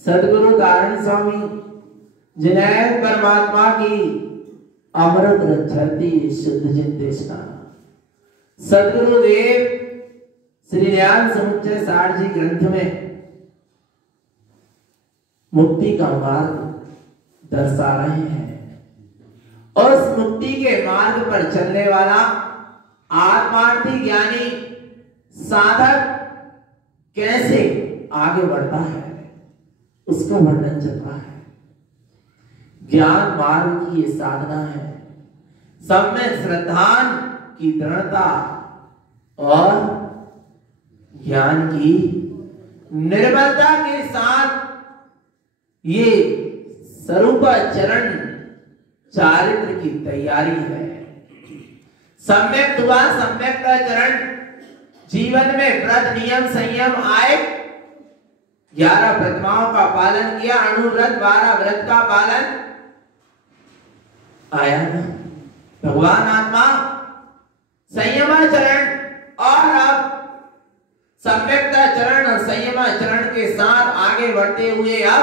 सदगुरु धारण स्वामी जिनैन परमात्मा की अमृत रचती शुद्ध चिंतेष्टा सदगुरु देव श्री ज्ञान समुच्चय सार जी ग्रंथ में मुक्ति का मार्ग दर्शा रहे हैं और उस मुक्ति के मार्ग पर चलने वाला आत्मार्थी ज्ञानी साधक कैसे आगे बढ़ता है उसका वर्णन चल रहा है। ज्ञान मार्ग की ये साधना है, सब में श्रद्धान की दृढ़ता और ज्ञान की निर्मलता के साथ ये स्वरूपाचरण चारित्र की तैयारी है। सम्यक हुआ सम्यक का चरण जीवन में व्रत नियम संयम आए, 11 प्रतिमाओं का पालन किया, अणुव्रत 12 व्रत का पालन आया ना। भगवान आत्मा संयमाचरण और अब सम्यकता चरण और संयमाचरण के साथ आगे बढ़ते हुए अब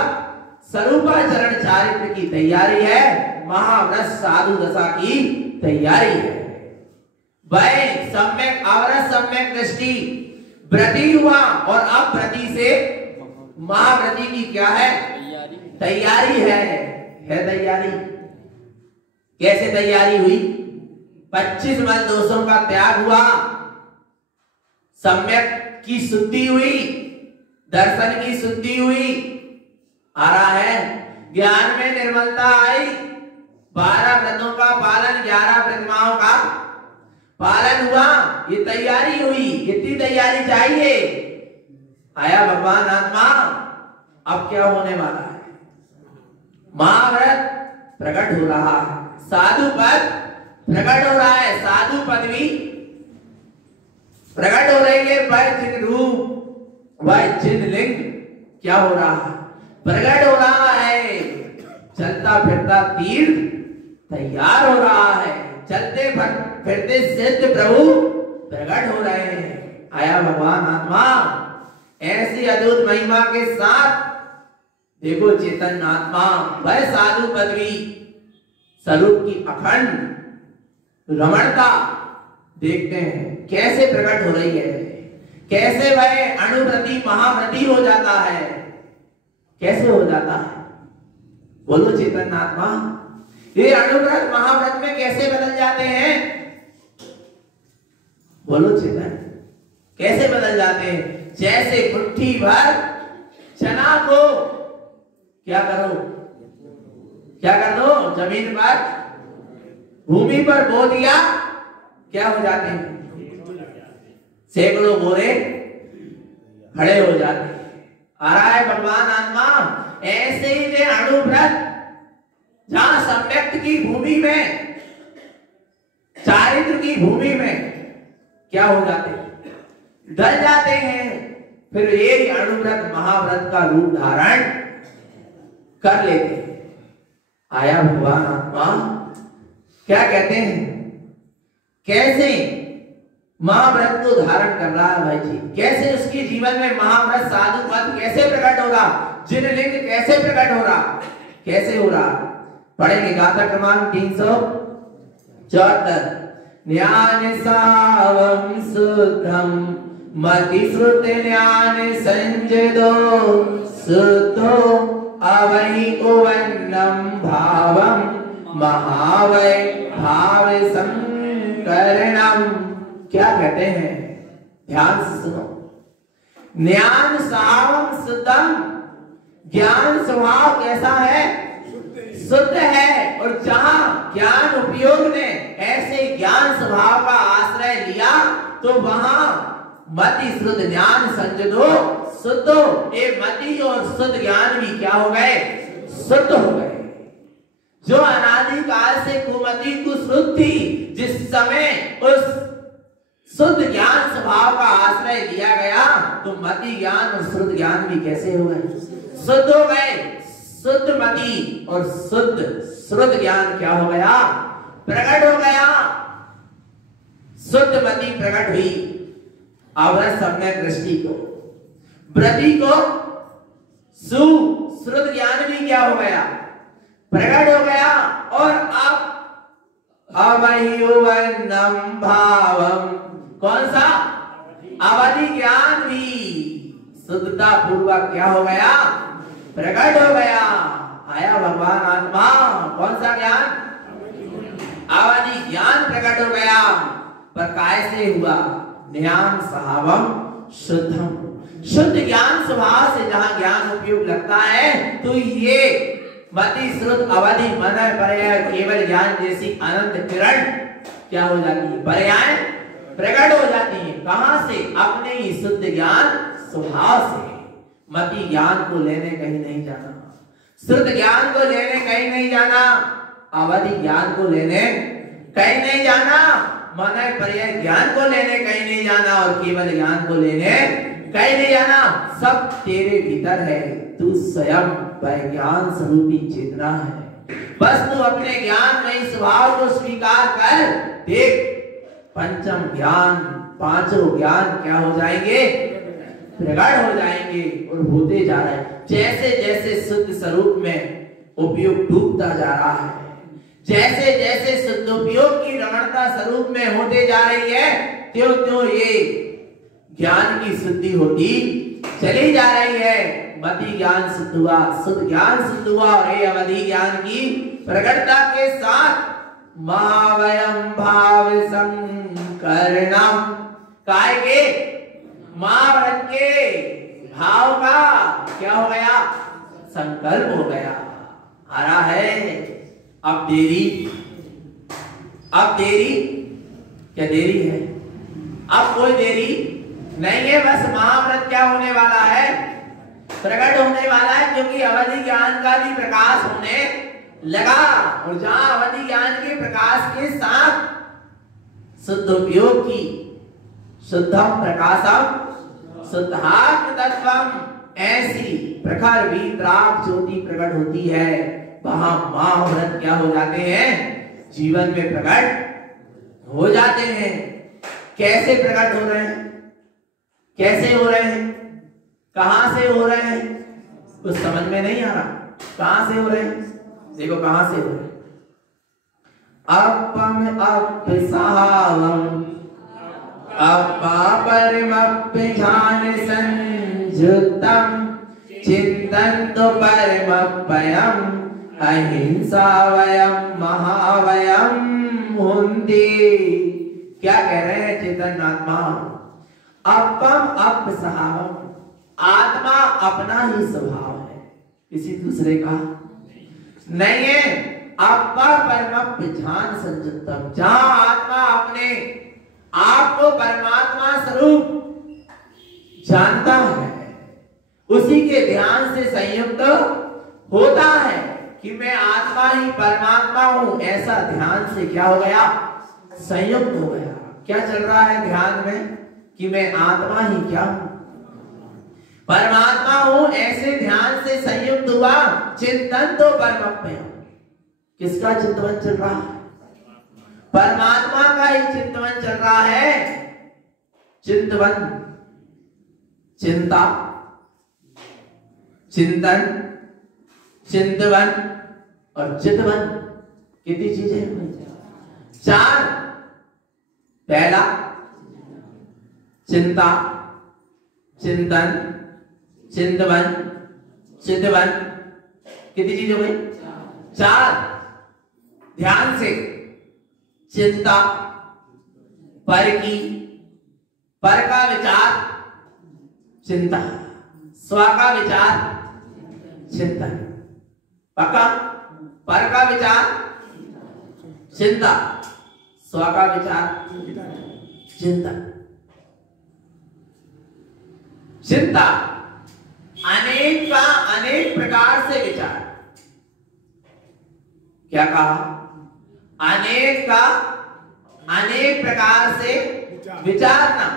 स्वरूपाचरण चारित्र की तैयारी है, महाव्रत साधु दशा की तैयारी है। वह सम्यक अवरत सम्यक दृष्टि व्रति हुआ और अब व्रति से महाव्रति की क्या है तैयारी है तैयारी। कैसे तैयारी हुई? 25 मल दोषों का त्याग हुआ, सम्यक की शुद्धि हुई, दर्शन की शुद्धि हुई, आ रहा है ज्ञान में निर्मलता आई, 12 व्रतों का पालन, 11 प्रतिमाओं का पालन हुआ, ये तैयारी हुई। कितनी तैयारी चाहिए? आया भगवान आत्मा। अब क्या होने वाला है? महाव्रत प्रकट हो रहा है, साधु पद प्रकट हो रहा है। साधु पद भी प्रकट हो रही है वह जिन रूप, वह जिन लिंग क्या हो रहा है, प्रकट हो रहा है। चलता फिरता तीर्थ तैयार हो रहा है, चलते फिरते सिद्ध प्रभु प्रकट हो रहे हैं। आया भगवान आत्मा ऐसी अद्भुत महिमा के साथ। देखो चेतन आत्मा वह साधु पदवी स्वरूप की अखंड रमणता देखते हैं कैसे प्रकट हो रही है, कैसे वह अणुव्रति महाव्रति हो जाता है, कैसे हो जाता है। बोलो चेतन आत्मा, ये अणुव्रत महाव्रत में कैसे बदल जाते हैं। बोलो चेतन, कैसे बदल जाते हैं। जैसे मुट्ठी भर चना को क्या करो, क्या कर दो, जमीन पर भूमि पर बो दिया, क्या हो जाते हैं, सैकड़ों बोरे खड़े हो जाते हैं। आ रहा है भगवान आत्मा। ऐसे ही वे अणुव्रत जहां सम्यक्त की भूमि में, चारित्र की भूमि में क्या हो जाते हैं, ढल जाते हैं। फिर ये अणुव्रत महाव्रत का रूप धारण कर लेते हैं। आया भगवान आत्मा, क्या कहते हैं, कैसे महाव्रत को धारण कर रहा है भाई जी, कैसे उसके जीवन में महाव्रत साधु पद कैसे प्रकट हो रहा, जिन लिंग कैसे प्रकट हो रहा, कैसे हो रहा। पढ़ेंगे गाथा क्रमांक 374। ज्ञान सावम शुद्धम मति श्रुति ज्ञान संजदो शुद्धो अवहि उवन्नम भावम महावै भाव संकरणम। क्या कहते हैं, ध्यान से सुनो। ज्ञान सावम शुद्धम, ज्ञान स्वभाव कैसा है, शुद्ध है। और जहां ज्ञान उपयोग ने ऐसे ज्ञान स्वभाव का आश्रय लिया तो वहां मति शुद्ध ज्ञान संजदो शुद्धो, ये मति और शुद्ध ज्ञान भी क्या हो गए, शुद्ध हो गए। जो अनादि काल से कुमति कुश्रुत थी, जिस समय उस शुद्ध ज्ञान स्वभाव का आश्रय लिया गया तो मति ज्ञान और शुद्ध ज्ञान भी कैसे हो गए, शुद्ध हो गए। शुद्ध मति और शुद्ध श्रुत ज्ञान क्या हो गया, प्रकट हो गया। शुद्ध मति प्रकट हुई अवरत सम्यक दृष्टि को, व्रति को सुश्रुत ज्ञान भी क्या हो गया, प्रकट हो गया। और अब अवयुवन्नम भावम, कौन सा, अवधि ज्ञान भी शुद्धता पूर्वक क्या हो गया, प्रकट हो गया। आया भगवान आत्मा, कौन सा ज्ञान, अवधि ज्ञान प्रकट हो गया। पर कैसे हुआ, ज्ञान स्वभावम शुद्धम, शुद्ध ज्ञान स्वभाव से जहां ज्ञान उपयोग लगता है तो ये मति श्रुत अवधि मन पर्याय केवल ज्ञान जैसी अनंत किरण क्या हो जाती है, पर्याय प्रकट हो जाती है। कहां से, अपने ही शुद्ध ज्ञान स्वभाव से। मति ज्ञान को लेने कहीं नहीं जाना, शुद्ध ज्ञान को लेने कहीं नहीं जाना, अवधि ज्ञान को लेने कहीं नहीं जाना, मन पर्याय ज्ञान को लेने कहीं नहीं जाना और केवल ज्ञान को लेने कहीं नहीं जाना। सब तेरे भीतर है, तू स्वयं वह ज्ञान स्वरूपी चेतना है। बस तू अपने ज्ञान में इस स्वभाव को स्वीकार कर देख, पंचम ज्ञान, पांचों ज्ञान क्या हो जाएंगे, प्रकट हो जाएंगे और होते जा रहे हैं। जैसे जैसे शुद्ध स्वरूप में उपयोग डूबता जा रहा है, जैसे जैसे शुद्ध उपयोग की रमणता स्वरूप में होते जा रही है, त्यों त्यों ये ज्ञान की शुद्धि होती चली जा रही है। मति ज्ञान शुद्ध हुआ, शुद्ध ज्ञान शुद्ध हुआ और ये अवधि ज्ञान की प्रकटता के साथ महावयम भाव संकरणम, काय के, महाव्रत के भाव का क्या हो गया, संकल्प हो गया। आ रहा है अब देरी, अब देरी, क्या देरी है, अब कोई देरी नहीं है। बस महाव्रत क्या होने वाला है, प्रकट होने वाला है, क्योंकि अवधि ज्ञान का भी प्रकाश होने लगा। और जहां अवधि ज्ञान के प्रकाश के साथ शुद्ध उपयोग की शुद्धम प्रकाशम शुद्धात्म तत्वम। ऐसी प्रखर वीतराग ज्योति प्रकट होती है, वहां महाव्रत क्या हो जाते हैं, जीवन में प्रकट हो जाते हैं। कैसे प्रकट हो रहे हैं, कैसे हो रहे हैं, कहां से हो रहे हैं, कुछ समझ में नहीं आ रहा। कहां से हो रहे हैं, देखो कहां से हो रहे हैं। अपम अपसावम अपरमप्यजान संयुक्तम चिन्तन्तु परमप्ययम् अहिंसा वयम महावयम हुन्ति। क्या कह रहे हैं चेतन आत्मा? अपम अपसावम, आत्मा अपना ही स्वभाव है, किसी दूसरे का नहीं है। अपरमप्यजान संयुक्तम, जहां आत्मा अपने आपको परमात्मा स्वरूप जानता है, उसी के ध्यान से संयुक्त होता है कि मैं आत्मा ही परमात्मा हूं। ऐसा ध्यान से क्या हो गया, संयुक्त हो गया। क्या चल रहा है ध्यान में कि मैं आत्मा ही क्या हूं, परमात्मा हूं। ऐसे ध्यान से संयुक्त हुआ। चिंतन तो परमप्य, किसका चिंतन चल रहा है, परमात्मा का ही चिंतन चल रहा है। चिंतन, चिंता, चिंतन, चिंतवन और चितवन, कितनी चीजें हैं, चार। पहला चिंता, चिंतन, चिंतवन, चितवन, कितनी चीज हो गई, चार। ध्यान से चिंता, पर की, पर का विचार चिंता, स्व का विचार चिंतन, पक्का, पर का विचार चिंता, स्व का विचार चिंतन। चिंता अनेक का अनेक प्रकार से विचार, क्या कहा, अनेक का अनेक प्रकार से विचारना,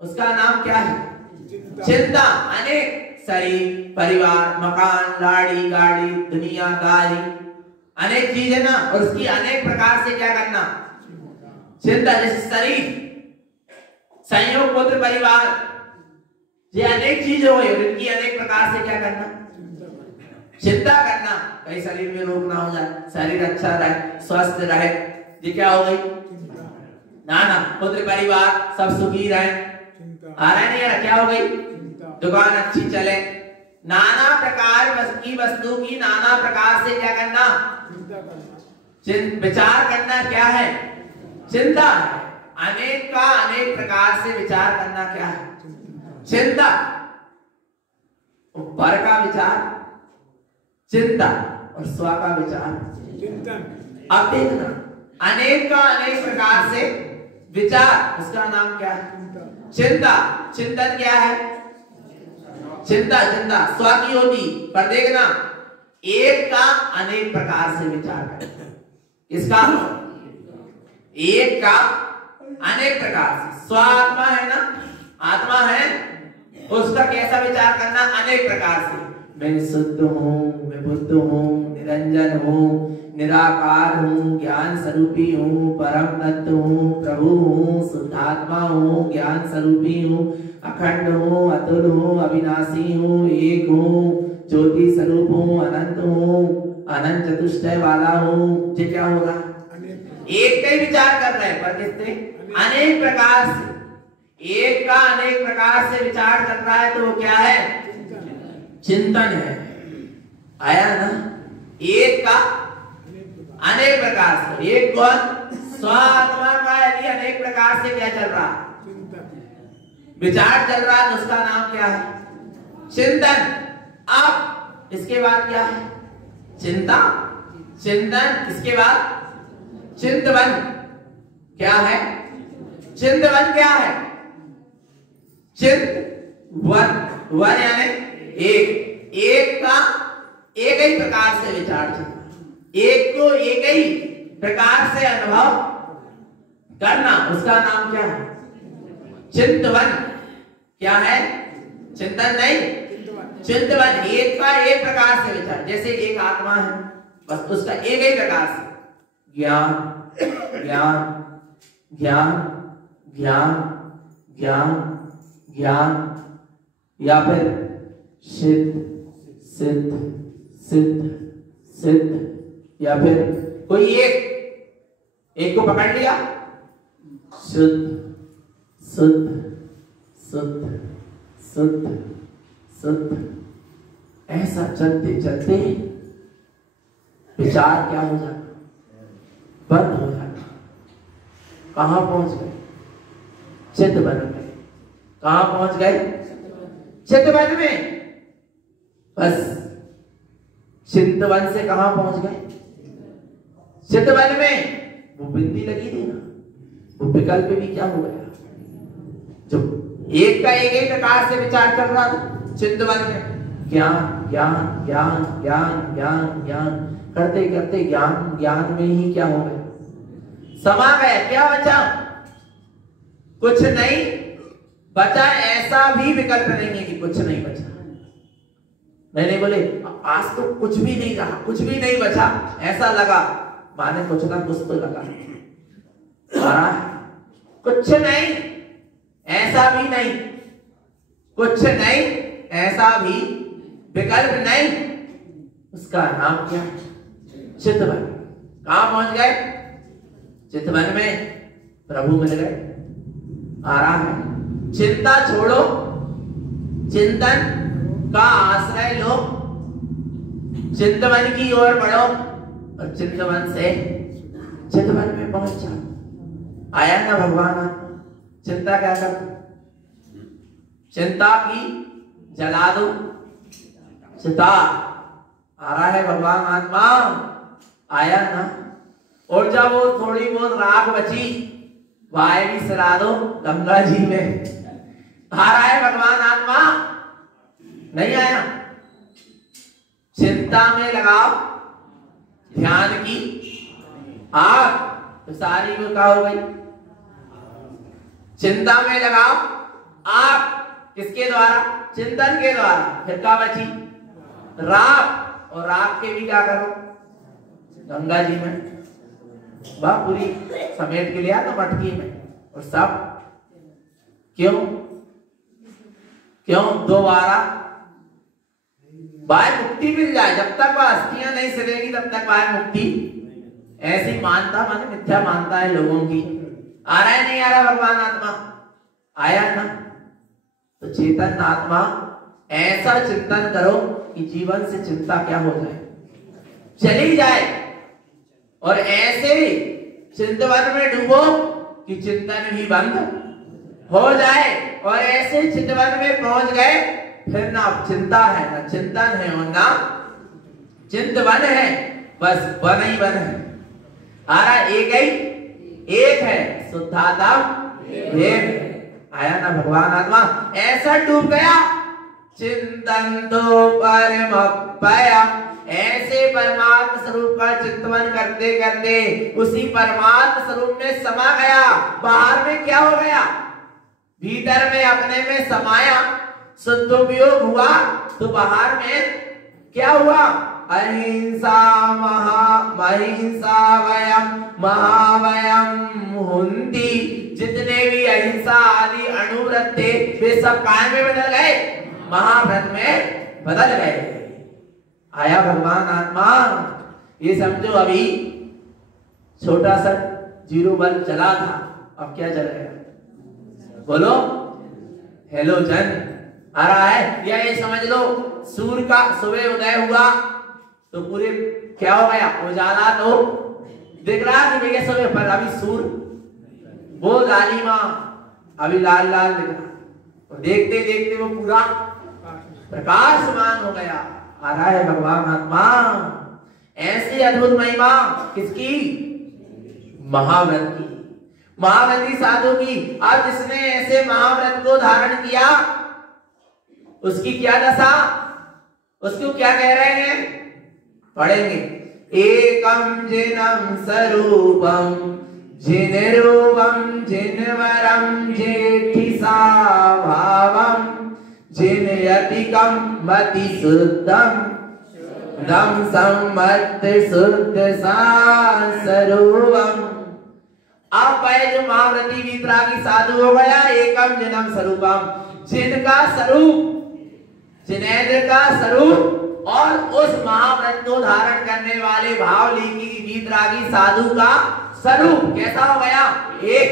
उसका नाम क्या है, चिंता। अनेक, शरीर, परिवार, मकान, लाड़ी, गाड़ी, दुनियादारी, अनेक चीजें ना, और उसकी अनेक प्रकार से क्या करना, चिंता। जैसे शरीर, संयोग, पुत्र, परिवार, ये अनेक चीजें हो, इनकी अनेक प्रकार से क्या करना, चिंता करना। कहीं शरीर में रोग ना हो जाए, शरीर अच्छा रहे, स्वस्थ रहे, ये क्या हो गई, नाना। पुत्र परिवार सब सुखी रहे, आ रहा नहीं, क्या हो गई, दुकान अच्छी चले। नाना प्रकार की वस्तु की नाना प्रकार से क्या करना, विचार करना, क्या है, चिंता है। अनेक का अनेक प्रकार से विचार करना क्या है, चिंता। पर का विचार चिंता और स्व का विचार चिंतन। अब देखना, अनेक का अनेक प्रकार से विचार, उसका नाम क्या है, चिंता। चिंतन क्या है, चिंता, चिंता स्व की होती, पर देखना एक का अनेक प्रकार से विचार करना, इसका एक का अनेक प्रकार से। स्व आत्मा है ना, आत्मा है, उसका कैसा विचार करना, अनेक प्रकार से। मैं शुद्ध हूँ, मैं बुद्ध हूँ, निरंजन हूँ, निराकार हूँ, ज्ञान स्वरूपी हूँ, परम तत्व हूँ, प्रभु हूँ, शुद्धात्मा हूँ, ज्ञान स्वरूपी हूँ, अखंड हूँ, अतुल हूँ, अविनाशी हूँ, एक हूँ, ज्योति स्वरूप हूँ, अनंत हूँ, अनंत चतुष्टय वाला हूँ। ये क्या होगा, एक का ही विचार कर रहे हैं, पर किससे, अनेक प्रकार से। एक का अनेक प्रकार से विचार कर रहा है तो वो क्या है, चिंतन है। आया ना, एक का अनेक प्रकार से, एक कौन, स्व आत्मा का यदि अनेक प्रकार से क्या चल रहा है, विचार चल रहा है, तो उसका नाम क्या है, चिंतन। अब इसके बाद क्या है, चिंता, चिंतन, इसके बाद चिंतवन। क्या है, चिंतवन क्या है, चिंतवन, वन यानी एक, एक का एक ही प्रकार से विचार चलना, एक को एक ही प्रकार से अनुभव करना, उसका नाम क्या है, चिंतवन क्या है? चिंतन नहीं, चिंतवन। एक का एक प्रकार से विचार, जैसे एक आत्मा है, बस उसका एक ही प्रकार से ज्ञान ज्ञान ज्ञान ज्ञान ज्ञान ज्ञान, या फिर सिद्ध सिद्ध सिद्ध सिद्ध, या फिर कोई एक को पकड़ लिया, शुद्ध शुद्ध शुद्ध शुद्ध शुद्ध। ऐसा चलते चलते विचार क्या हो जाता? बंद हो जाता। कहां पहुंच गए? चित्त बन गए। कहां पहुंच गए? चित्त बन में। बस चिंतवन से कहां पहुंच गए? चित्तवन में। वो बिंदी लगी थी ना, वो विकल्प भी क्या हो गया? जो एक का एक ही प्रकार से विचार कर रहा था चिंतवन में, ज्ञान ज्ञान ज्ञान ज्ञान ज्ञान ज्ञान करते करते ज्ञान ज्ञान में ही क्या हो गया? समा गया। क्या बचा? कुछ नहीं बचा। ऐसा भी विकल्प नहीं है कि कुछ नहीं बचा। नहीं बोले आज तो कुछ भी नहीं रहा, कुछ भी नहीं बचा, ऐसा लगा, माने कुछ ना कुछ तो लगा। कुछ नहीं, ऐसा भी नहीं, कुछ नहीं, ऐसा भी विकल्प नहीं। उसका नाम क्या? चित्तवन। कहां पहुंच गए? चित्तवन में प्रभु मिल गए। आ रहा है, चिंता छोड़ो, चिंतन का आश्रय लो, चिंतवन की ओर बढ़ो और चिंतवन से चित्तवन में पहुंच जाओ। आया ना भगवान? चिंता क्या करता? चिंता की जला दो चिता। आ रहा है भगवान आत्मा, आया ना? और जब वो थोड़ी बहुत राख बची, वाय भी सरा दो गंगा जी में। आ रहा है भगवान आत्मा, नहीं आया? चिंता में लगाओ ध्यान की आग, तो सारी को क्या हो गई? चिंता में लगाओ आग, किसके द्वारा? चिंतन के द्वारा। फिर क्या बची? राख। और राख के भी क्या करो? गंगा जी में। वह पूरी समेट के लिया तो मटकी में, और सब क्यों क्यों? दोबारा बाय मुक्ति मिल जाए। जब तक वह अस्थियां नहीं सड़ेगी तब तक बाय मुक्ति। ऐसी मानता माने मिथ्या मानता है लोगों की। आ रहा है नहीं आ रहा भगवान आत्मा? आया ना? तो चेतन आत्मा ऐसा चिंतन करो कि जीवन से चिंता क्या हो जाए? चली जाए। और ऐसे चिंतवन में डूबो कि चिंतन भी बंद हो जाए। और ऐसे चिंतवन में पहुंच गए, फिर ना चिंता है, ना चिंतन है, और ना चिंतवन है, बस वन ही वन है। आ रहा एक ही एक है, शुद्धात्मा एक। आया ना भगवान आत्मा? ऐसा डूब गया चिंतन तो परमपयम्। ऐसे परमात्म स्वरूप का चिंतन करते करते उसी परमात्म स्वरूप में समा गया। बाहर में क्या हो गया? भीतर में अपने में समाया, शुद्धोपयोग हुआ, तो बाहर में क्या हुआ? अहिंसा महिंसा वयम महावयम हुंती। जितने भी अहिंसा आदि अणुव्रत थे वे सब काय में बदल गए? महाव्रत में बदल गए। आया भगवान आत्मा। ये समझो अभी छोटा सा जीरो बल्ब चला था, अब क्या चल गया? बोलो हेलोजन आ रहा है। या ये समझ लो सूर्य का सुबह उदय हुआ तो पूरे क्या हो गया? उजाला तो दिख रहा कि भैया सुबह, पर अभी सूर्य वो लालिमा अभी लाल लाल दिख रहा, और देखते देखते वो पूरा प्रकाशमान हो गया। आ रहा है भगवान आत्मा। ऐसी अद्भुत महिमा किसकी? महाव्रत की, महाव्रती साधु की। अब जिसने ऐसे महाव्रत को धारण किया उसकी क्या दशा? उसको क्या कह रहे हैं? पढ़ेंगे। एकम जिनम स्वरूपम जिन रूपम जिनवरम जेठिसा भावम जिन यतिकम मति शुद्धम दम सम्मत शुद्ध स्वरूपम। अब जो महाव्रती वीतरागी साधु हो गया एकम जिनम स्वरूपम, जिनका स्वरूप जिनेंद्र का स्वरूप और उस महाव्रत को धारण करने वाले भावलिंगी वीतरागी साधु का स्वरूप कैसा हो गया? एक।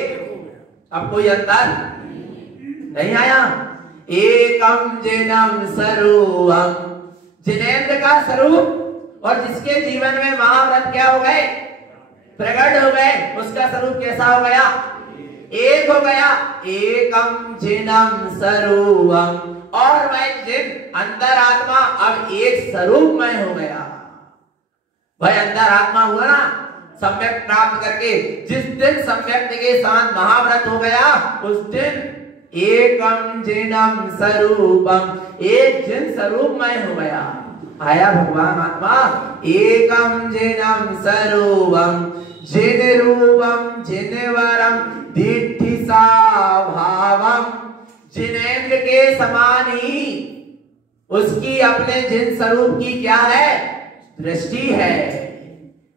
अब कोई अंतर नहीं आया। एकम जिनम स्वरूपम, जिनेंद्र का स्वरूप और जिसके जीवन में महाव्रत क्या हो गए? प्रकट हो गए, उसका स्वरूप कैसा हो गया? एक हो गया। एकम जिनम स्वरूपम, और वह जिन अंतरात्मा अब एक स्वरूपमय हो गया। वह अंतरात्मा हुआ ना सम्यक प्राप्त करके, जिस दिन सम्यक के साथ महाव्रत हो गया उस दिन एकम जिनम स्वरूपम, एक जिन स्वरूपमय हो गया। आया भगवान आत्मा। एकम जिनम स्वरूपम जिन रूपम जिनवरम दिठिसा भावम, जिनेंद्र के समान ही उसकी अपने जिन स्वरूप की क्या है? दृष्टि है।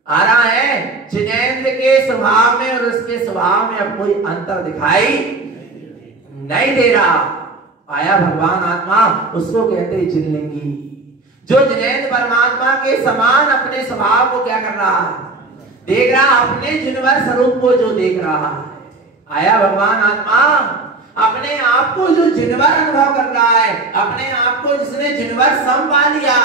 आ रहा है जिनेंद्र के स्वभाव में और उसके स्वभाव में अब कोई अंतर दिखाई नहीं दे रहा। आया भगवान आत्मा, उसको कहते हैं जिनलिंगी, जो जिनेंद्र परमात्मा के समान अपने स्वभाव को क्या कर रहा है? देख रहा, अपने जिनवर स्वरूप को जो देख रहा है। आया भगवान आत्मा, अपने आप को जो जिनवर अनुभव कर रहा है, अपने आप को जिसने जिनवर सम पा लिया,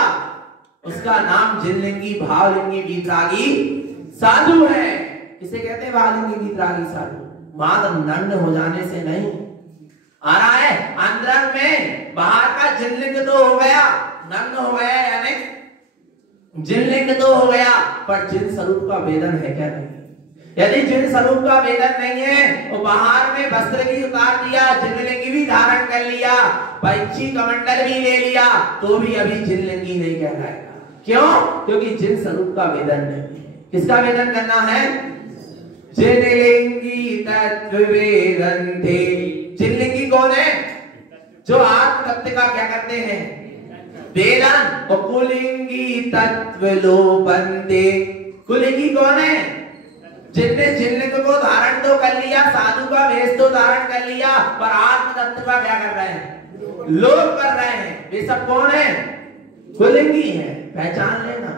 उसका नाम जिनलिंगी भावलिंगी वीतरागी साधु है। इसे कहते हैं भावलिंगी वीतरागी साधु। मात्र नग्न हो जाने से नहीं। आ रहा है अंदर में, बाहर का जिनलिंग तो हो गया, नग्न हो गया, यानी जिनलिंग तो हो गया, पर जिन स्वरूप का वेदन है क्या? नहीं। यदि जिन स्वरूप का वेदन नहीं है, वो बाहर में वस्त्र भी उतार दिया, जिनलिंगी भी धारण कर लिया, पंची कमंडल भी ले लिया, तो भी अभी जिनलिंगी नहीं कहलाएगा। क्यों? क्योंकि जिन स्वरूप का वेदन नहीं है। किसका वेदन करना है? जिनलिंगी तत्व वेदन थे। जिनलिंगी कौन है? जो आत्म तत्व का क्या करते हैं? वेदन। और कुलिंगी तत्व लोपन्ते। कुलिंगी कौन है? जिनने जिनलिंग को धारण तो कर लिया, साधु का वेश तो धारण कर लिया, पर आत्म तत्व का क्या कर रहे हैं? लोप कर रहे हैं। वे सब कौन है? कुलिंगी है। पहचान लेना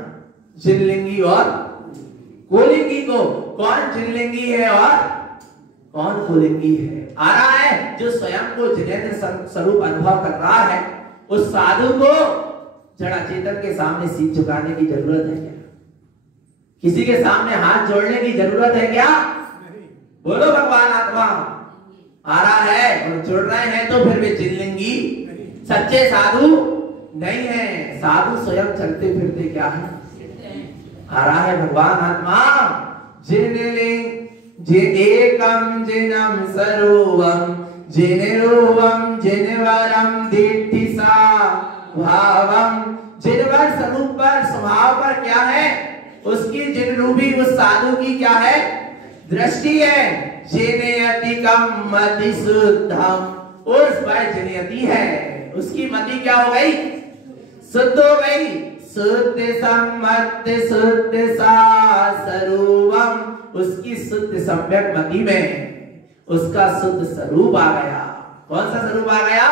जिनलिंगी और कुलिंगी को। कौन जिनलिंगी है और कौन कुलिंगी है? आ रहा है जो स्वयं को जिनेंद्र स्वरूप अनुभव कर रहा है, उस साधु को जड़ चेतन के सामने सीध झुकाने की जरूरत है क्या? किसी के सामने हाथ जोड़ने की जरूरत है क्या? बोलो भगवान आत्मा। आ रहा है और जुड़ रहे हैं तो फिर वे जिनलिंगी सच्चे साधु नहीं है। साधु स्वयं चलते फिरते क्या है? आ रहा है भगवान आत्मा। जिनलिंग जिन एकम जिनम स्वरूपम जिन रूपम जिनवरम दिठिसा भावम, जिनवर स्वरूप पर स्वभाव पर क्या है? उसकी जिन रूपी उस साधु की क्या है? दृष्टि है। जिनयतिकम मति शुद्धम, उस पर जिनयति है, उसकी मति क्या हो गई? शुद्ध हो गई। शुद्ध सम्मत शुद्ध स्वरूपम, उसकी शुद्ध सम्यक मति में उसका शुद्ध स्वरूप आ गया। कौन सा स्वरूप आ गया?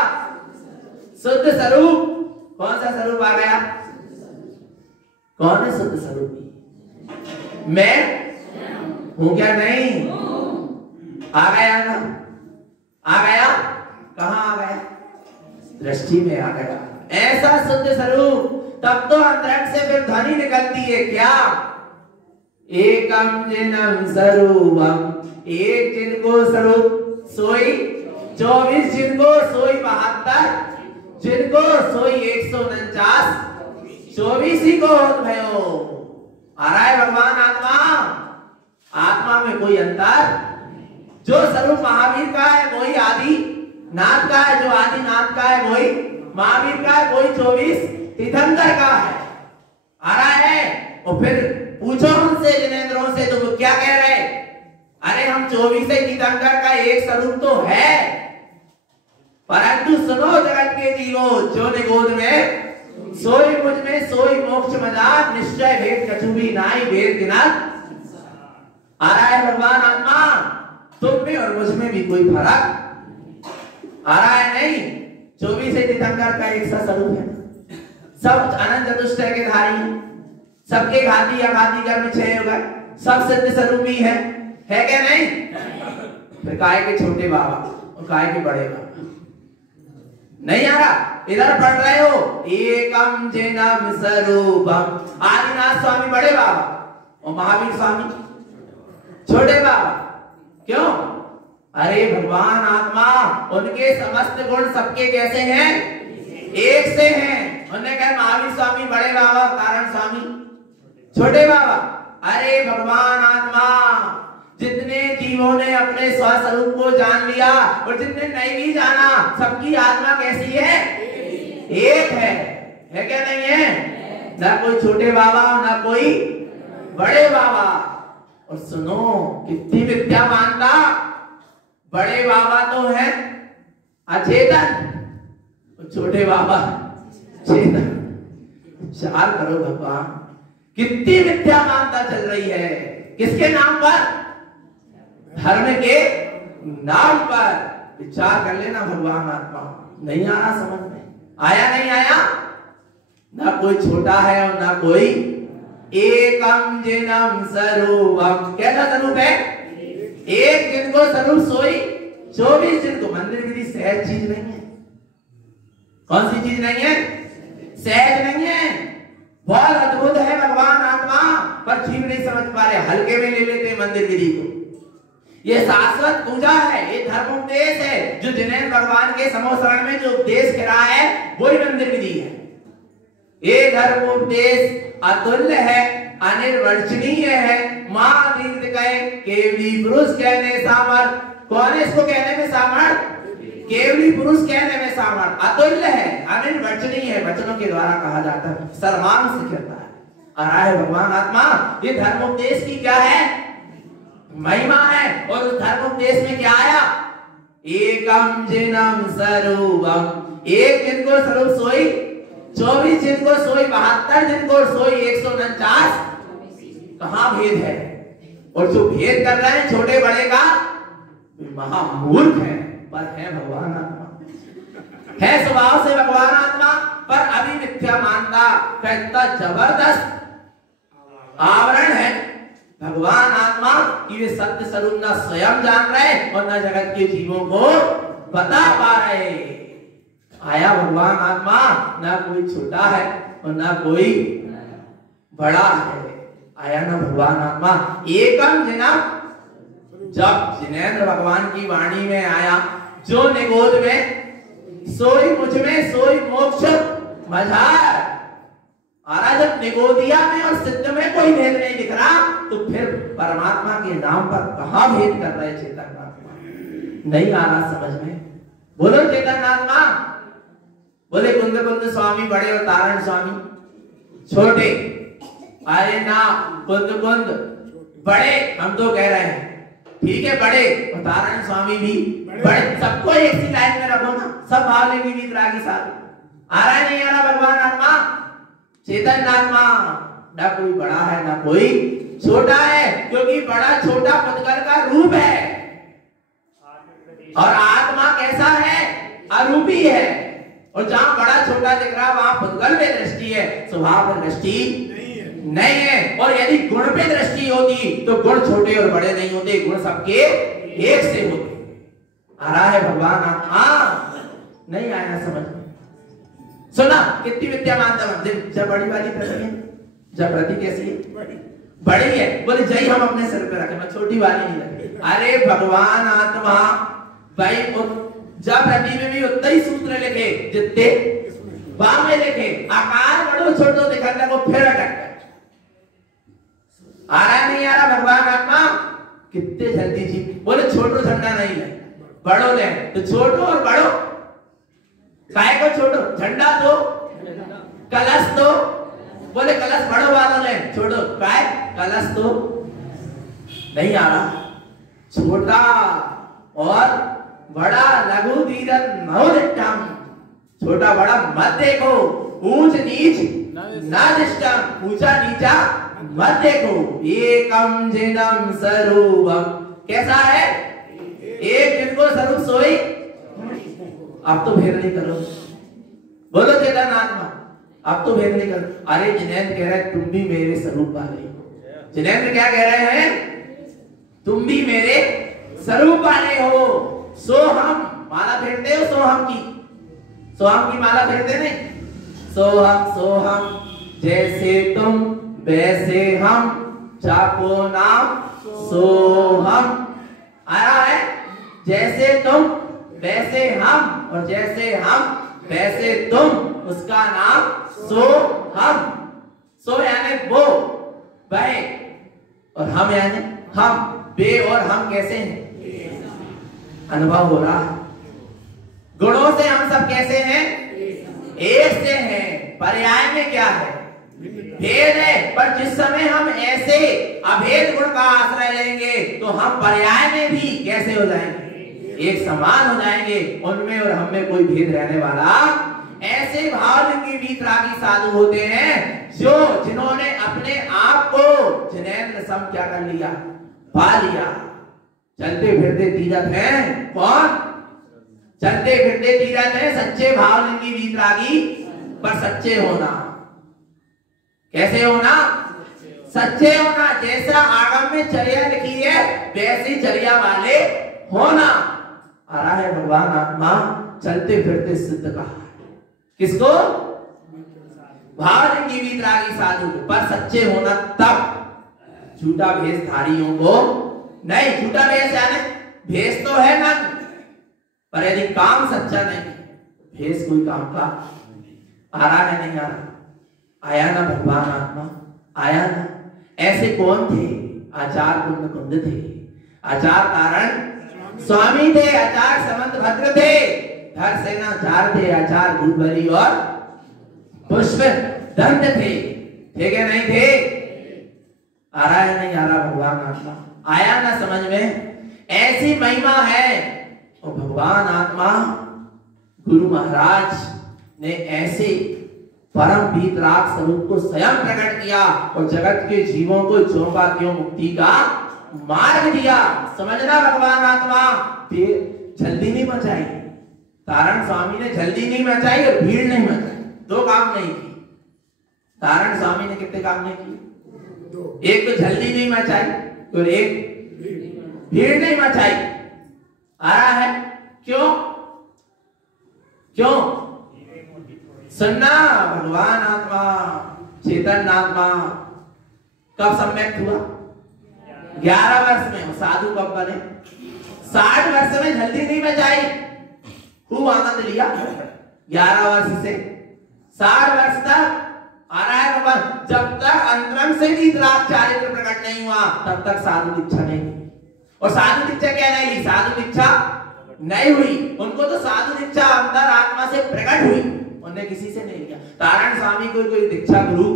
शुद्ध स्वरूप। कौन सा स्वरूप आ गया? कौन है शुद्ध स्वरूपी? मैं हूं क्या? नहीं। आ गया ना? आ गया। कहां आ गया? दृष्टि में आ गया। ऐसा शुद्ध स्वरूप, तब तो अंतरंग से फिर ध्वनि निकलती है क्या? एकम जिनम स्वरूपम, एक जिनको स्वरूप सोई 24, जिनको सोई 72, जिनको सोई 149, 24 ही को भयो। आ रहा है भगवान आत्मा। आत्मा में कोई अंतर, जो स्वरूप महावीर का है वही आदि नाथ का है, जो आदि नाथ का है वही महावीर का है, कोई 24 तीर्थंकर का है। आ रहा है। और फिर पूछो उनसे जिनेंद्रों से, तो वो क्या कह रहे? अरे हम 24 तीर्थंकर का एक स्वरूप तो है, परंतु सुनो जगत के जीवो, जो निगोद में सोई मुझ में सोई मोक्ष मजार, निश्चय भेद कछु भी नाई भेद गिनत। आ रहा है भगवान आत्मा, तुम में और मुझ में भी कोई फर्क आ रहा है नहीं। 24 तीर्थंकर का एक सा स्वरूप है, सब अनंत चतुष्टय के धारी हैं, सबके घाती अघाती कर्म क्षय होगा, सब सिद्ध स्वरूपी है क्या नहीं? फिर काय के छोटे बाबा और काय के बड़े बाबा नहीं आ रहा। इधर पढ़ रहे हो एकम जिनम स्वरूपम, आदिनाथ स्वामी बड़े बाबा और महावीर स्वामी छोटे बाबा। क्यों? अरे भगवान आत्मा, उनके समस्त गुण सबके कैसे हैं? एक से हैं। उन्होंने कहा महावीर स्वामी बड़े बाबा, कारण स्वामी छोटे बाबा। अरे भगवान आत्मा, जितने जीवों ने अपने स्वस्वरूप को जान लिया और जितने नहीं भी जाना, सबकी आत्मा कैसी है? एक है क्या नहीं है? ना कोई छोटे बाबा ना कोई बड़े बाबा। और सुनो कितनी विद्या मानता, बड़े बाबा तो है अचेतन, छोटे बाबा चेतन। विचार करो भगवान, कितनी विद्या मानता चल रही है, किसके नाम पर? धर्म के नाम पर। विचार कर लेना भगवान आत्मा। नहीं आ रहा समझ में? आया नहीं आया? ना कोई छोटा है और ना कोई। एकम जिनम स्वरूपम, कैसा स्वरूप है? एक जिनको स्वरूप सोई 24 जिनको। मंदिर गिरी सहज चीज नहीं है। कौन सी चीज नहीं है? सहज नहीं है, बहुत अद्भुत है भगवान आत्मा, पर ठीक नहीं समझ पा रहे, हल्के में ले लेते मंदिर गिरी को। ये शाश्वत पूजा है, ये धर्म उपदेश है, जो जिनेन्द्र भगवान के समोसरण में जो उपदेश करा है वही मंदिर विधि है। ये धर्म उपदेश अतुल्य है, अनिर्वचनीय है। मां दीर्घ कहे केवली पुरुष कहने सामर्थ। कौन है इसको कहने में सामर्थ? केवली पुरुष कहने में सामर्थ। अतुल्य है, अनिर्वचनीय है, वचनों के द्वारा कहा जाता है, सर्वांग से कहता है। आ रहा है भगवान आत्मा। ये धर्म उपदेश की क्या है? महिमा है। और उस धर्म उपदेश में क्या आया? एकम जिनम स्वरूपम, एक जिनको स्वरूप सोई 24 जिनको सोई 72 जिनको सोई 149। कहां भेद है? और जो भेद कर रहे हैं छोटे बड़े का, महामूर्ख है, पर है भगवान आत्मा, है स्वभाव से भगवान आत्मा, पर अभी मिथ्या मानता। कहता जबरदस्त आवरण है भगवान आत्मा कि वे सत्य स्वरूप ना स्वयं जान रहे और ना जगत के जीवों को बता पा रहे। आया भगवान आत्मा, ना कोई छोटा है और ना कोई बड़ा है। आया ना भगवान आत्मा। एकम जिनम, जब जिनेन्द्र भगवान की वाणी में आया, जो निगोद में सोई मुझ में सोई मोक्ष मझार। जब निगोदिया में और सिद्ध में कोई भेद नहीं दिख रहा, तो फिर परमात्मा के नाम पर कहां भेद कर रहे चेतन आत्मा? नहीं आ रहा समझ में? बोलो चेतन आत्मा। बोले कुंद कुंद स्वामी बड़े और तारण स्वामी छोटे। अरे ना, कुंद कुंद बड़े हम तो कह रहे हैं, ठीक है, बड़े और तारण स्वामी भी बड़े। सबको एक सी लाइन में रखो ना, सब भाव लेंगे वितरागी साथ। आ रहा है नहीं आ रहा भगवान आत्मा? चेतन आत्मा, ना कोई बड़ा है ना कोई छोटा है, क्योंकि बड़ा छोटा पुद्गल का रूप है और आत्मा कैसा है? अरूपी है। और जहां बड़ा छोटा दिख रहा वहां पुद्गल में दृष्टि है, स्वभाव में दृष्टि नहीं है। और यदि गुण पे दृष्टि होती तो गुण छोटे और बड़े नहीं होते, गुण सबके एक से होते। आ रहा है भगवान आत्मा? नहीं आया समझ में? सुना कितनी विद्या मानता मंदिर? जब बड़ी वाली प्रति है, जब प्रति कैसी है? बड़ी है। बोले जय हम अपने सिर पे रखे, मैं छोटी वाली नहीं रखे। अरे भगवान आत्मा भाई, जब प्रति में भी उतना ही सूत्र लिखे जितने बाम में लिखे। आकार बड़ो छोटो दिखा को फिर अटक गए। आ रहा नहीं आ रहा भगवान आत्मा? कितने जल्दी जी। बोले छोटो झंडा नहीं है, बड़ो ले। तो छोटो और बड़ो काय को छोटो, झंडा दो, कलश दो। बोले कलश बड़ो वालों ने, छोटो काय कलश दो। नहीं आ रहा। छोटा और बड़ा लघु दीर्घ नवदिष्टम, छोटा बड़ा मत देखो, ऊंच नीच न दिष्टम, ऊंचा नीचा मत देखो, एकम जिनम स्वरूपम, कैसा है? एक जिनको स्वरूप सोई। अब तो भेद नहीं करो, बोलो चेतन आत्मा, अब तो भेद नहीं करो। अरे जिनेंद्र कह रहे तुम भी मेरे स्वरूप वाले हो। जिनेंद्र क्या कह रहे हैं? तुम भी मेरे स्वरूप वाले हो। सोहम माला फेरते हो, सोहम की, सोहम की माला फेरते नहीं? सोहम सोहम, जैसे तुम वैसे हम, जाको नाम सोहम। आया है? जैसे तुम वैसे हम, और जैसे हम वैसे तुम, उसका नाम सोहम। सो यानी वो, वह, और हम यानी हम। वे और हम कैसे हैं? अनुभव हो रहा है। गुणों से हम सब कैसे हैं? एक से हैं। पर्याय में क्या है? भेद है। पर जिस समय हम ऐसे अभेद गुण का आश्रय लेंगे तो हम पर्याय में भी कैसे हो जाएंगे? एक समान हो जाएंगे। उनमें और हम में कोई भेद रहने वाला। ऐसे भावलिंगी वीतरागी साधु होते हैं जो जिन्होंने अपने आप को जिनेंद्र सम क्या कर लिया? पा लिया। चलते फिरते तीरथ हैं। कौन? चलते फिरते तीरथ हैं सच्चे भावलिंगी वीतरागी। पर सच्चे होना कैसे होना? सच्चे होना। जैसा आगम में चर्या लिखी है वैसी चर्या वाले होना। आ रहा है भगवान आत्मा चलते फिरते सिद्ध कहा। किसको? भावलिंगी वीतरागी साधु को। पर सच्चे होना तब, झूठा भेषधारियों को नहीं। झूठा भेष यानी भेष तो है ना, पर यदि काम सच्चा नहीं, भेष कोई काम का आ रहा है नहीं आ रहा? आया ना भगवान आत्मा? आया ना? ऐसे कौन थे? आचार कुंद कुंद थे, आचार कारण स्वामी थे, आचार समंत भद्र थे, धर सेना चार थे, आचार भूतबली और पुष्प दंत थे। थे क्या नहीं थे? आ रहा है नहीं आ रहा भगवान आत्मा? आया ना समझ में? ऐसी महिमा है। और भगवान आत्मा गुरु महाराज ने ऐसे परम वीतराग स्वरूप को स्वयं प्रकट किया और जगत के जीवों को ज्यों का त्यों मुक्ति का मार्ग दिया। समझना भगवान आत्मा जल्दी नहीं मचाई। तारण स्वामी ने जल्दी नहीं मचाई और भीड़ नहीं मचाई। दो काम नहीं की। तारण स्वामी ने कितने काम नहीं किए? एक तो जल्दी नहीं मचाई और एक भीड़ नहीं मचाई। आ रहा है क्यों? क्यों? सुनना भगवान आत्मा चेतन आत्मा कब सम्यक हुआ? 11 वर्ष में। साधु कब बने? 60 वर्ष में। जल्दी नहीं मचाई, खूब आनंद लिया 11 वर्ष से 60 वर्ष तक। आ रहा है भगवान जब तक अंतरंग से वीतराग चारित्र प्रकट नहीं हुआ तब तक साधु दीक्षा नहीं हुई। और साधु दीक्षा क्या नहीं हुई? साधु दीक्षा नहीं हुई। उनको तो साधु दीक्षा अंदर आत्मा से प्रकट हुई, उन्होंने किसी से नहीं लिया। तारण स्वामी को कोई दीक्षा गुरु?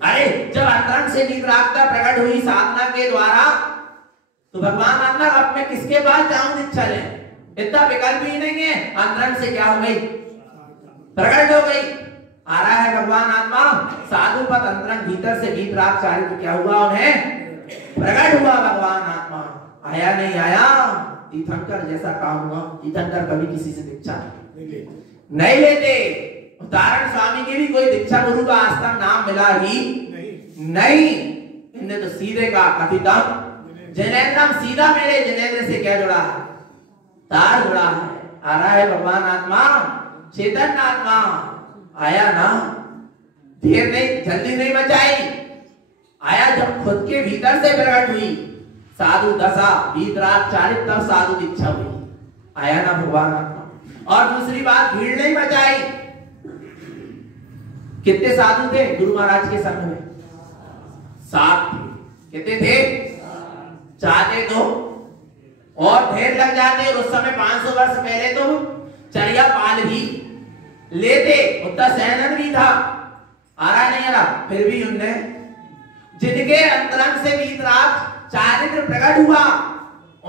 अरे जब अंतरंग से वीतरागता प्रकट हुई साधना के द्वारा तो भगवान आत्मा अब मैं किसके पास जाऊं दीक्षा ले? इतना विकल्प ही नहीं है। अंतरंग से क्या हो गई? प्रकट हो गई। आ रहा है भगवान आत्मा साधु पद अंतरंग भीतर से वीतराग चारित्र क्या हुआ? उन्हें प्रकट हुआ। भगवान आत्मा आया नहीं आया? तीर्थंकर जैसा काम हुआ। तीर्थंकर कभी किसी से दीक्षा नहीं लेते। तारण स्वामी की भी कोई दीक्षा गुरु का आज तक नाम मिला ही नहीं। इनने तो सीधे का कथितम जिनेंद्रम, सीधा मेरे जिनेंद्र से क्या जुड़ा है? तार जुड़ा है। आ रहा है भगवान आत्मा चेतन आत्मा। आया ना? देर नहीं, जल्दी नहीं मचाई। आया जब खुद के भीतर से प्रकट हुई साधु दशा वीतराग चारित्र, तब साधु दीक्षा हुई। आया ना भगवान आत्मा? और दूसरी बात भीड़ नहीं मचाई। कितने साधु थे गुरु महाराज के संग में? 7 थे। कितने थे? चाहते तो और ढेर लग जाते। उस समय 500 वर्ष पहले तो चर्या पाल भी लेते, उतना सहनन भी था। आ रहा नहीं आ रहा? फिर भी उनने जिनके अंतरंग से वीतराग चारित्र प्रकट हुआ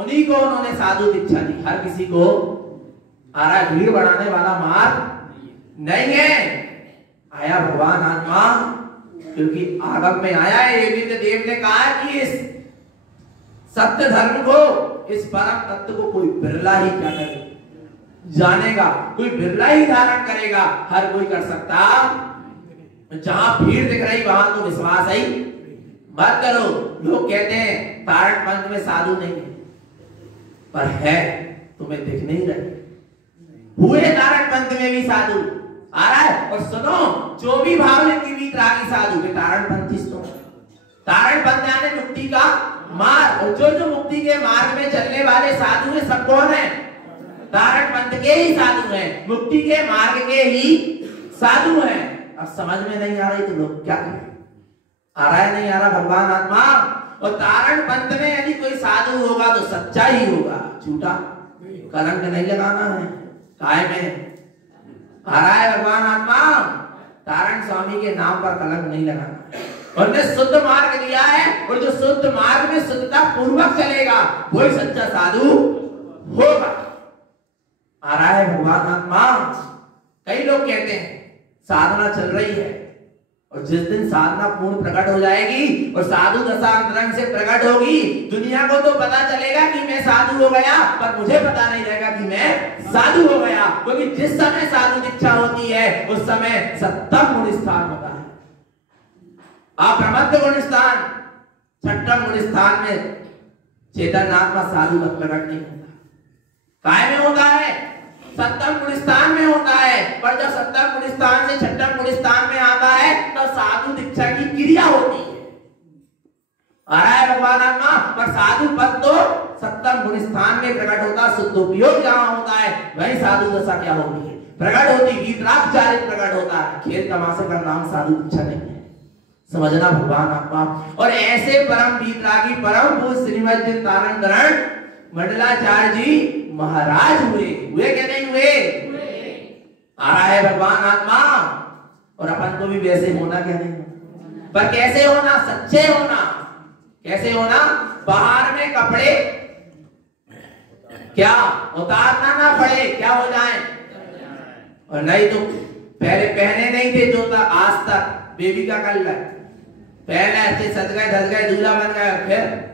उन्हीं को उन्होंने साधु दीक्षा दी। हर किसी को आ रहा है, भीड़ बढ़ाने वाला मार्ग नहीं है। आया भगवान आत्मा, क्योंकि आगम में आया है। ये देव ने कहा कि इस सत्य धर्म को, इस परम तत्व को कोई बिरला ही क्या करे जानेगा, कोई बिरला ही धारण करेगा, हर कोई कर सकता। जहां भीड़ दिख रही वहां तो विश्वास ही मत करो। लोग कहते हैं तारण पंथ में साधु नहीं है, पर है, तुम्हें दिख नहीं रहे। हुए तारण पंथ में भी साधु आ रहा है। और सुनो, जो भी भाव की वीतरागी साधु के तारण पंथी, तारण पंथ यानी मुक्ति का मार्ग। और जो मुक्ति के मार्ग में चलने वाले साधु हैं, सब कौन है? तारण पंथ के ही साधु हैं, मुक्ति के मार्ग के ही साधु हैं। अब समझ में नहीं आ रही तो लोग क्या करें? आ रहा है नहीं आ रहा भगवान आत्मा? और तारण पंथ में यदि कोई साधु होगा तो सच्चा ही होगा, झूठा कलंक नहीं लगाना है, काय में आ रहा है भगवान आत्मा। तारण स्वामी के नाम पर कलंक नहीं लगाना। उन्होंने शुद्ध मार्ग दिया है, और जो शुद्ध मार्ग में शुद्धता पूर्वक चलेगा वही सच्चा साधु होगा। आ रहा है भगवान आत्मा। कई लोग कहते हैं साधना चल रही है, और जिस दिन साधना पूर्ण प्रकट हो जाएगी और साधु दशा अंतरंग से प्रकट होगी, दुनिया को तो पता चलेगा कि मैं साधु हो गया, पर मुझे पता नहीं रहेगा कि मैं साधु हो गया। क्योंकि जिस समय साधु दीक्षा होती है उस समय सप्तम गुण स्थान होता है, अप्रमत्त गुण स्थान, छठम गुण स्थान में चेतन आत्मा साधु मत प्रकट नहीं होता। काय में होता है? सप्तम गुण स्थान में होता है। पर जब सप्तम गुण स्थान से छठम गुण स्थान में आता है तो साधु दीक्षा की क्रिया होती है। आ रहा है भगवान आत्मा। पर साधु पद तो सप्तम गुण स्थान में प्रकट होता, शुद्ध उपयोग जहां होता है वही साधु दशा क्या होती है? प्रकट होती, वीतरागचारित प्रकट होता है। खेल तमाशे का नाम साधु दीक्षा नहीं है, समझना भगवान आत्मा। और ऐसे परम वीतरागी परम पूज्य श्रीमद जिन तारण धरण मंडलाचार्य जी महाराज हुए क्या नहीं हुए? आ रहा है भगवान आत्मा। और अपन को भी वैसे होना क्या नहीं, पर कैसे होना? सच्चे होना। कैसे होना? बाहर में कपड़े क्या उतारना ना पड़े, क्या हो जाए, और नहीं तो पहले पहने नहीं थे जो तक आज तक बेबी का कलर, पहले ऐसे सज गए धज गए दूल्हा बन गए, फिर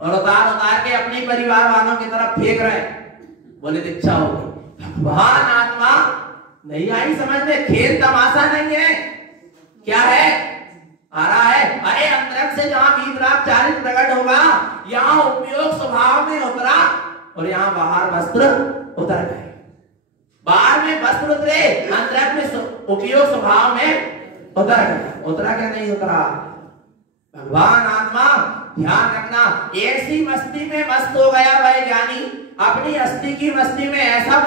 और उतार के अपने परिवार वालों की तरफ फेंक रहे, बोले दीक्षा हो गई। भगवान आत्मा नहीं आई समझ में। खेल तमाशा नहीं है, क्या है? आ रहा है। अरे अंतरंग से जहां वीतरागचारित प्रकट होगा, यहाँ उपयोग स्वभाव में उतरा और यहाँ बाहर वस्त्र उतर गए। बाहर में वस्त्र उतरे, अंतरंग में उपयोग स्वभाव में उतर गया। उतरा क्या नहीं उतरा? भगवान आत्मा ध्यान रखना। ऐसी मस्ती में मस्त हो गया वह ज्ञानी, अपनी अस्थि की मस्ती में ऐसा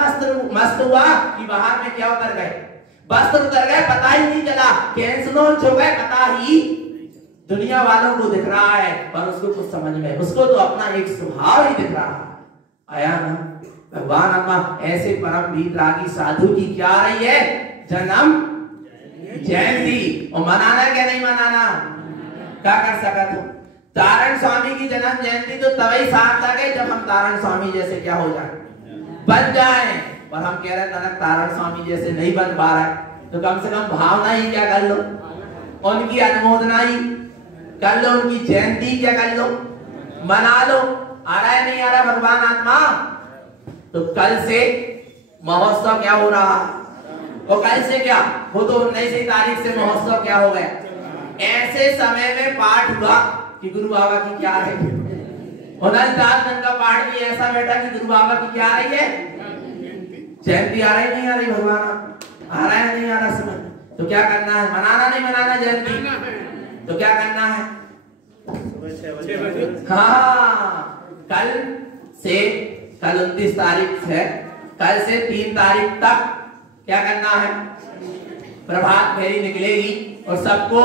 मस्त हुआ कि बाहर में क्या उतर गए? वस्त्र उतर गए, पता ही नहीं चला। कैंसलोंच हो गए, पता ही दुनिया वालों को दिख रहा है, पर उसको कुछ समझ में, उसको तो अपना एक स्वभाव ही दिख रहा है। आया ना भगवान आत्मा। ऐसे परम वीतरागी साधु की क्या आ रही है? जन्म जयंती। और मनाना क्या नहीं मनाना? क्या कर सका तुम? तारण स्वामी की जन्म जयंती तो तभी सार्थक है जब हम तारण स्वामी जैसे क्या हो जाए, बन जाए। और हम कह रहे हैं तारण स्वामी जैसे नहीं बन पा रहा है, तो कम से कम भावना ही क्या कर लो, उनकी अनुमोदना ही कर लो, उनकी जयंती क्या कर लो, मना लो। आ रहा है नहीं आ रहा भगवान आत्मा? तो कल से महोत्सव क्या हो रहा है? और कल से क्या वो तो 19 तारीख से महोत्सव क्या हो गया। ऐसे समय में पाठ हुआ कि गुरु बाबा की क्या है, 49 दिन का पाठ भी ऐसा बैठा कि गुरु बाबा की क्या आ रही है? जयंती आ रही नहीं आ रही भगवान? आ रहा है नहीं आ रहा समझ? तो क्या करना है? मनाना नहीं मनाना जयंती? तो क्या करना है? हाँ, कल से, कल 29 तारीख है, कल से 3 तारीख तक क्या करना है? प्रभात फेरी निकलेगी और सबको